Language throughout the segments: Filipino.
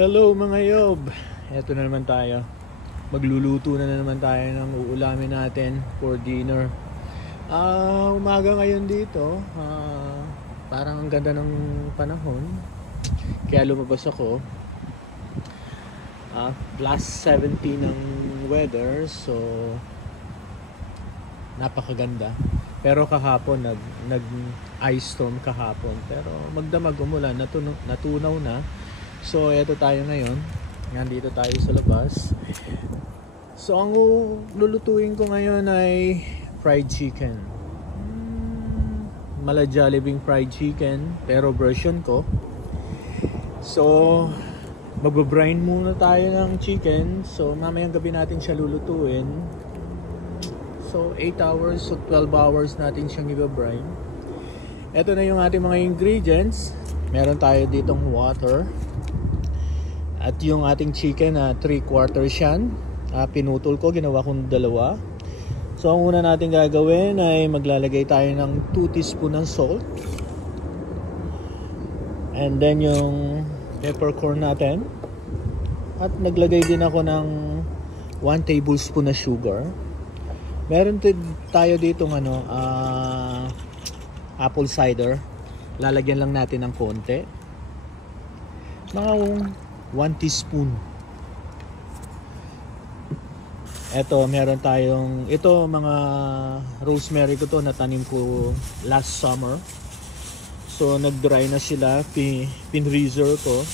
Hello mga yob! Eto na naman tayo. Magluluto na naman tayo ng uulamin natin for dinner. Umaga ngayon dito. Parang ang ganda ng panahon. Kaya lumabas ako. Plus 70 ng weather. So, napakaganda. Pero kahapon, nag-ice storm kahapon. Pero magdamag umulan, natunaw na. So, eto tayo ngayon. Nandito tayo sa labas. So, ang lulutuin ko ngayon ay fried chicken. Mala Jollibee fried chicken, pero version ko. So, magbabrine muna tayo ng chicken. So, mamayang gabi natin siya lulutuin. So, 8 hours o 12 hours natin siyang i-brine. Eto na yung ating mga ingredients. Meron tayo ditong water. At yung ating chicken na 3/4 yan, pinutol ko, ginawa kong dalawa. So ang una natin gagawin ay maglalagay tayo ng 2 teaspoon ng salt. And then yung peppercorn natin. At naglagay din ako ng 1 tablespoon na sugar. Meron tayo ditong apple cider. Lalagyan lang natin ng konti. Mga 1 teaspoon. Ito, meron tayong ito, mga rosemary ko to, natanim ko last summer. So nag-dry na sila, pin-freezer ko.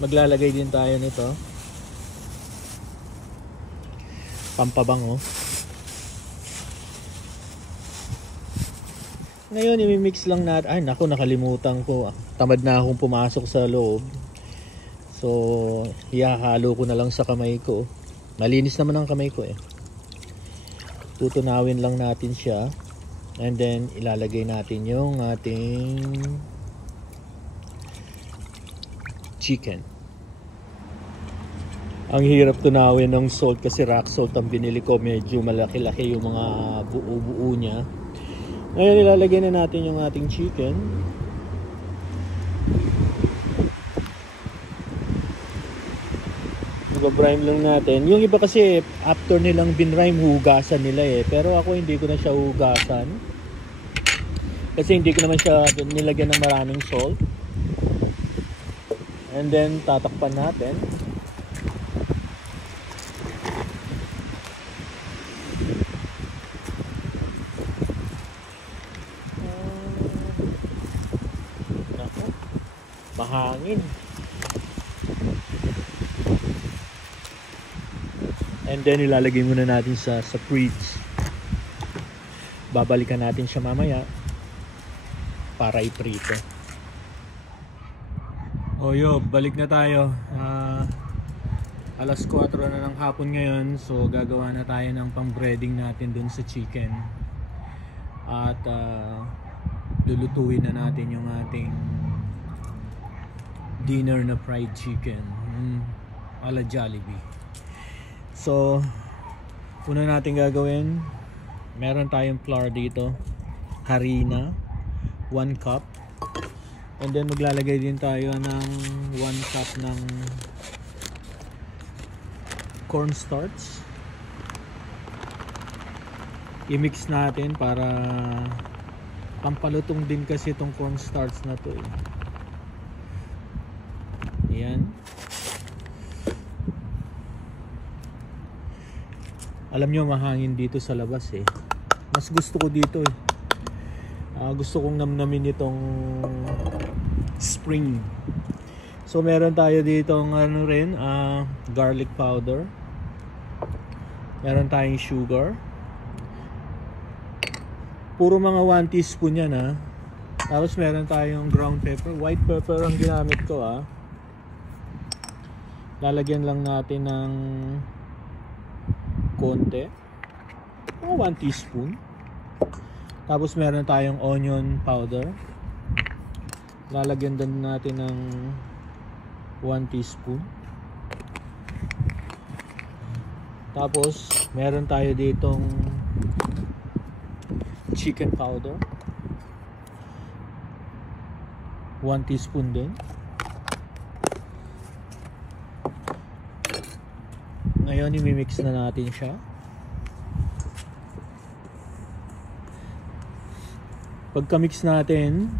Maglalagay din tayo nito. Pampabango. Ngayon, i-mix lang natin. Ay, naku, nakalimutan ko. Tamad na akong pumasok sa loob. So, ihahalo ko na lang sa kamay ko. Malinis naman ang kamay ko eh. Tutunawin lang natin siya. And then, ilalagay natin yung ating chicken. Ang hirap tunawin ng salt kasi rock salt ang binili ko. Medyo malaki-laki yung mga buo-buo niya. Ngayon ilalagay na natin yung ating chicken. Mag-brine lang natin. Yung iba kasi after nilang binrime, hugasan nila eh. Pero ako hindi ko na siya hugasan. Kasi hindi ko naman siya nilagyan ng maraming salt. And then tatakpan natin. Mahangin. And then ilalagay muna natin sa fridge. Babalikan natin siya mamaya para iprito. Balik na tayo. Alas 4 na ng hapon ngayon. So gagawa na tayo ng pang-breading natin dun sa chicken. At lulutuin na natin yung ating dinner na fried chicken ala Jollibee. So una natin gagawin, meron tayong flour dito, harina 1 cup, and then maglalagay din tayo ng 1 cup ng cornstarch. I-mix natin para pampalutong din kasi itong cornstarch na to eh. Ayan. Alam nyo, mahangin dito sa labas eh. Mas gusto ko dito eh. Gusto kong namnamin itong spring. So meron tayo dito garlic powder. Meron tayong sugar. Puro mga 1 teaspoon yan ha. Tapos meron tayong ground pepper. White pepper ang ginamit ko ha. Lalagyan lang natin ng konti, 1 teaspoon. Tapos meron tayong onion powder. Lalagyan din natin ng 1 teaspoon. Tapos meron tayo ditong chicken powder, 1 teaspoon din. Ngayon, imimix na natin siya. Pagka-mix natin,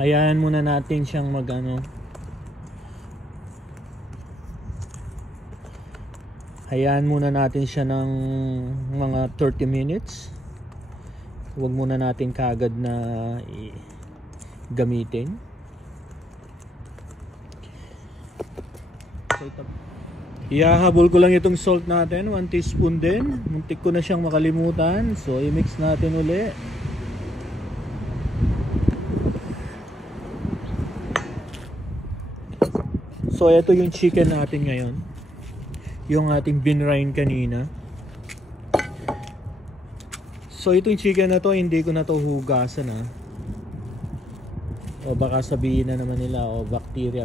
hayaan muna natin siyang hayaan muna natin siya ng mga 30 minutes. Huwag muna natin kaagad na gamitin. Ihahabol ko lang itong salt natin, 1 teaspoon din. Muntik ko na siyang makalimutan. So i-mix natin uli. So ito yung chicken natin ngayon. Yung ating binrain kanina. So itong chicken na to, hindi ko na to hugasan o baka sabihin na naman nila bacteria,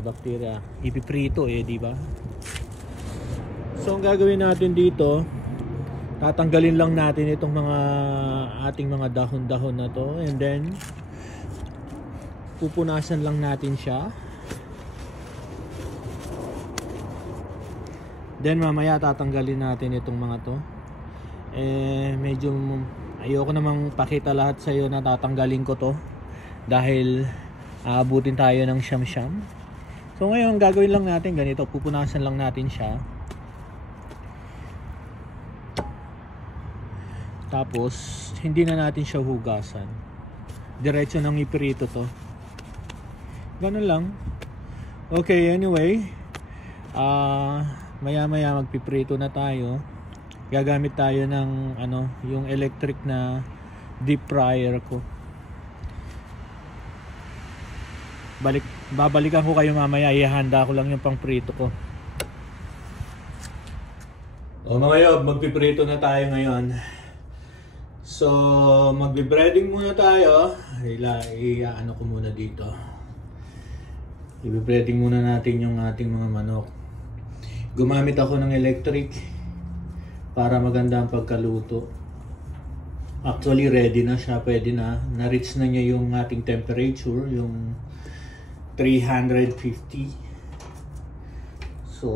ipiprito di ba? So ang gagawin natin dito, tatanggalin lang natin itong ating mga dahon-dahon na to, and then pupunasan lang natin siya. Then mamaya tatanggalin natin itong mga to. Medyo ayoko namang pakita lahat sa iyo na tatanggalin ko to dahil aabutin tayo ng siyam-siyam. So ngayon gagawin lang natin ganito, pupunasan lang natin siya. Tapos hindi na natin siya hugasan. Diretso nang iprito to. Ganun lang. Okay, anyway. Maya-maya magpiprito na tayo. Gagamit tayo ng yung electric na deep fryer ko. Babalikan ko kayo mamaya, ihanda ko lang yung pangprito ko. Mga yob, magpiprito na tayo ngayon. So, magbe-breading muna tayo. Ano ko muna dito. I-breading muna natin yung ating mga manok. Gumamit ako ng electric para maganda ang pagkaluto. Actually ready na siya, pwede na. Na-reach na niya yung ating temperature, yung 350. So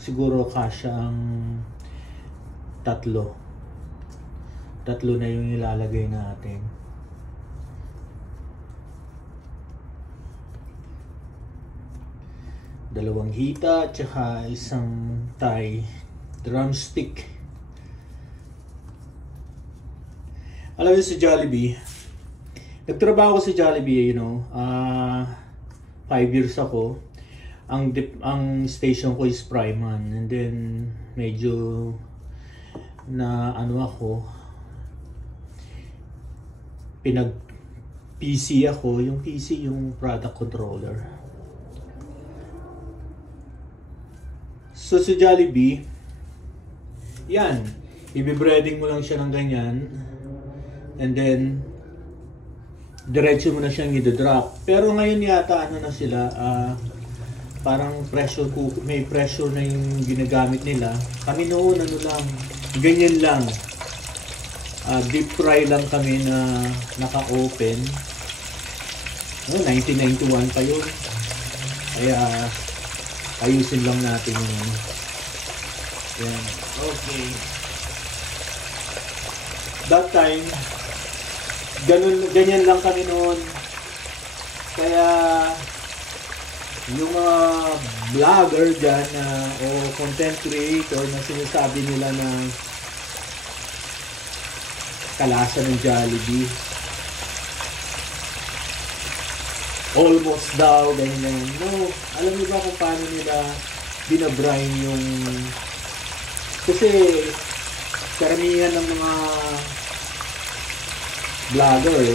siguro kasya ang tatlo na yung ilalagay natin. Dalawang hita at saka isang thigh drumstick. Alam niyo si Jollibee, nagtrabaho ko sa Jollibee, 5 years ako. Ang station ko is Priman, and then medyo na ako, pinag PC ako, yung PC yung product controller. So sa Jollibee, yan, i-breading mo lang siya ng ganyan, and then diretso mo na siyang i-drop. Pero ngayon yata na sila, parang pressure cooker, may pressure na yung ginagamit nila. Kami noon lang, ganyan lang, deep fry lang kami na naka-open. 1991 pa yun, kaya ayusin lang natin yun. Yan. Okay. That time, ganyan lang kami noon. Kaya yung mga vlogger dyan o content creator na sinasabi nila na kalasa ng Jollibee, almost daw, ganyan. No, alam niyo ba kung paano nila binabrine yung... Kasi karamihan ng mga vlogger,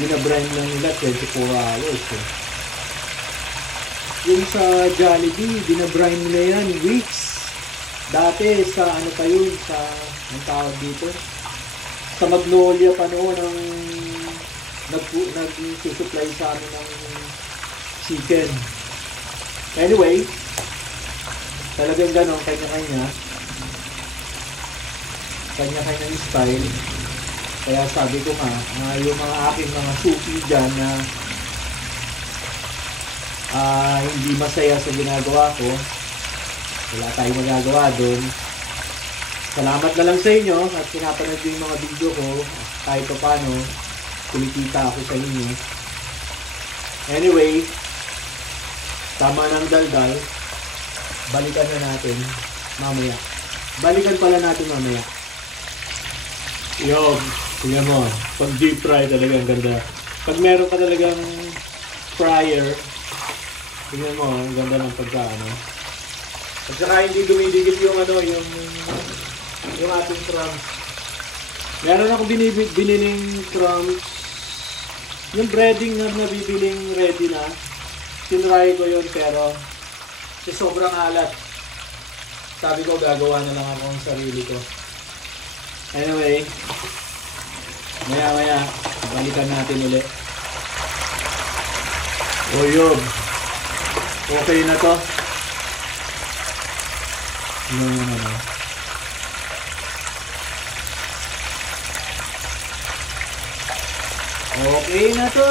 binabrine lang nila 24 hours. Yung sa Jollibee, binabrine nila yan weeks. Dati sa ano pa yun, sa ang tawag dito, sa Magnolia pa noon ang nag-supply sa amin ng chicken. Anyway, talagang ganon, kanya-kanyang style. Kaya sabi ko nga, yung mga aking mga suki dyan na hindi masaya sa ginagawa ko, Wala tayong magagawa doon. Salamat na lang sa inyo at pinapanood yung mga video ko. Kahit pa paano, kumikita ako sa inyo. Anyway, tama ng daldal. Balikan na natin mamaya. Balikan pala natin mamaya. Yo, tingnan mo. Pag deep fry talaga ang ganda. Pag meron ka talagang fryer, tingnan mo, ang ganda ng pagkaano. At saka hindi dumidikit yung yung ating crumbs. Meron ako biniling crumbs. Yung breading na nabibiling ready na. Tinry ko yun pero sobrang alat. Sabi ko gagawa na lang ako ng sarili ko. Anyway, maya balikan natin ulit. O yun. Okay na to. Okay na to.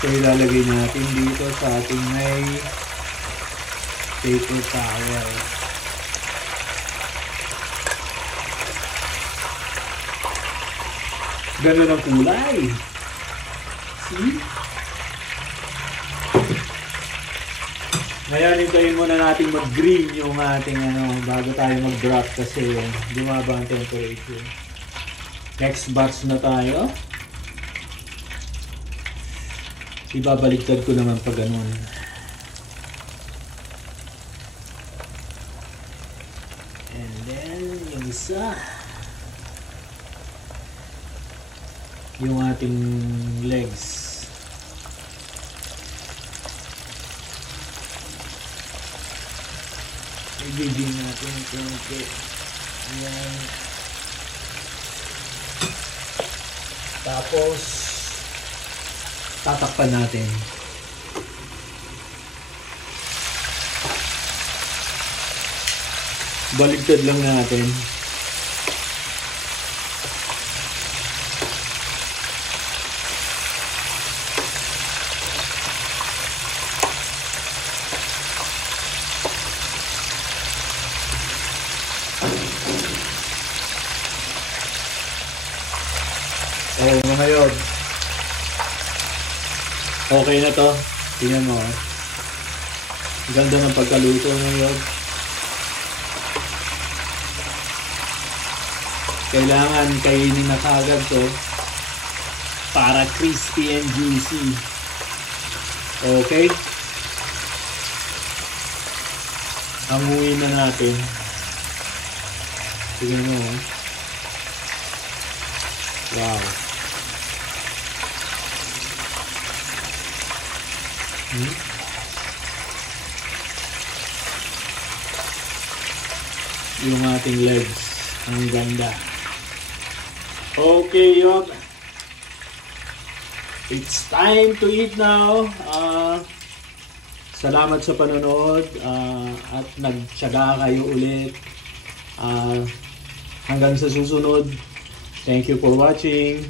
So ilalagay natin dito sa ating may paper towel. Ganun ang kulay. See? Ngayon, hintayin muna natin mag-green yung ating bago tayo mag-drop kasi bumaba ang temperature. Next batch na tayo. Ibabaliktad ko naman pag ganun. And then, yung isa. Yung ating legs. I-giging natin yung konti. Ayan. Tapos, tatakpan natin. Baligtad lang natin. Oh, mga yun. Okay na to. Tingnan mo. Ganda ng pagkaluto ng yun. Kailangan kainin na kagad to para crispy and juicy. Okay? Hanguin na natin. Tingnan mo. Wow. Yung ating legs. Ang ganda. Okay, yun. It's time to eat now. Salamat sa panonood at nagtiyaga kayo ulit. Hanggang sa susunod. Thank you for watching.